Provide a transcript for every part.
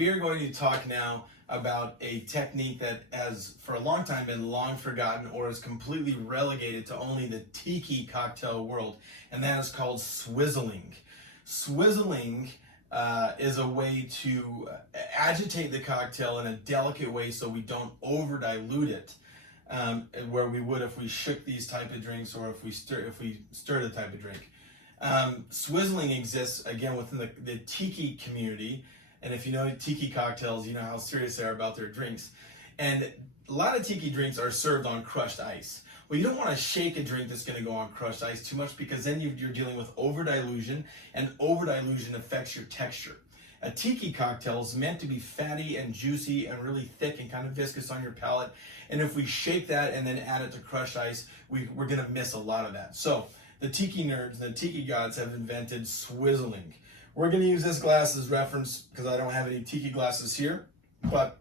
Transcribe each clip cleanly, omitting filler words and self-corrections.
We are going to talk now about a technique that has for a long time been long forgotten or is completely relegated to only the tiki cocktail world, and that is called swizzling. Swizzling is a way to agitate the cocktail in a delicate way so we don't over dilute it, where we would if we shook these type of drinks or if we stir the type of drink. Swizzling exists again within the tiki community. And if you know tiki cocktails, you know how serious they are about their drinks. And a lot of tiki drinks are served on crushed ice. Well, you don't want to shake a drink that's going to go on crushed ice too much, because then you're dealing with over-dilution, and over-dilution affects your texture. A tiki cocktail is meant to be fatty and juicy and really thick and kind of viscous on your palate. And if we shake that and then add it to crushed ice, we're going to miss a lot of that. So the tiki nerds, the tiki gods have invented swizzling. We're going to use this glass as reference because I don't have any tiki glasses here, but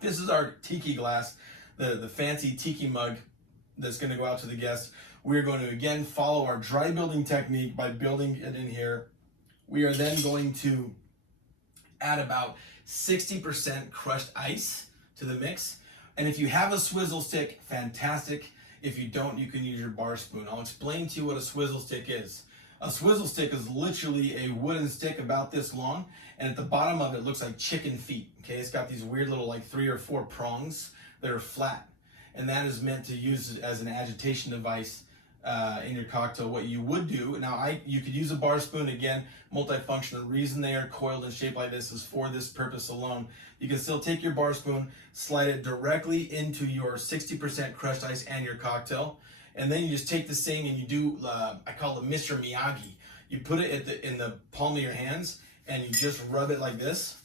this is our tiki glass, the fancy tiki mug that's going to go out to the guests. We're going to again follow our dry building technique by building it in here. We are then going to add about 60% crushed ice to the mix. And if you have a swizzle stick, fantastic. If you don't, you can use your bar spoon. I'll explain to you what a swizzle stick is. A swizzle stick is literally a wooden stick about this long, and at the bottom of it looks like chicken feet. Okay, it's got these weird little like 3 or 4 prongs that are flat, and that is meant to use as an agitation device in your cocktail. What you would do now, you could use a bar spoon, again, multifunction. The reason they are coiled and shaped like this is for this purpose alone. You can still take your bar spoon, slide it directly into your 60% crushed ice and your cocktail. And then you just take this thing and you do, I call it Mr. Miyagi. You put it in the palm of your hands and you just rub it like this.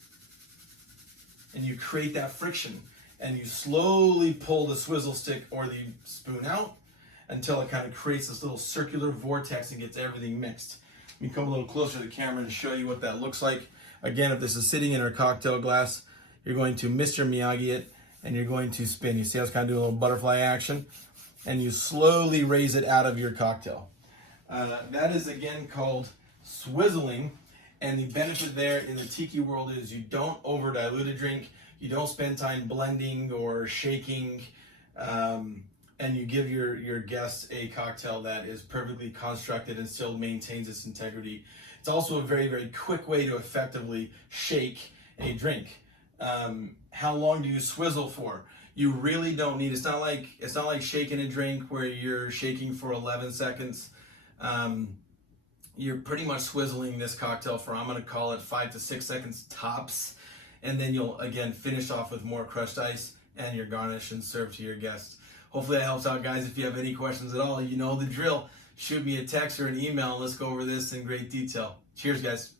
And you create that friction. And you slowly pull the swizzle stick or the spoon out until it kind of creates this little circular vortex and gets everything mixed. Let me come a little closer to the camera and show you what that looks like. Again, if this is sitting in our cocktail glass, you're going to Mr. Miyagi it and you're going to spin. You see how it's kind of doing a little butterfly action? And you slowly raise it out of your cocktail. That is again called swizzling, and the benefit there in the tiki world is you don't over dilute a drink, you don't spend time blending or shaking, and you give your guests a cocktail that is perfectly constructed and still maintains its integrity. It's also a very, very quick way to effectively shake a drink. How long do you swizzle for? You really don't need, it's not like shaking a drink where you're shaking for 11 seconds. You're pretty much swizzling this cocktail for, I'm going to call it 5 to 6 seconds tops. And then you'll again finish off with more crushed ice and your garnish and serve to your guests. Hopefully that helps out, guys. If you have any questions at all, you know the drill. Shoot me a text or an email and let's go over this in great detail. Cheers, guys.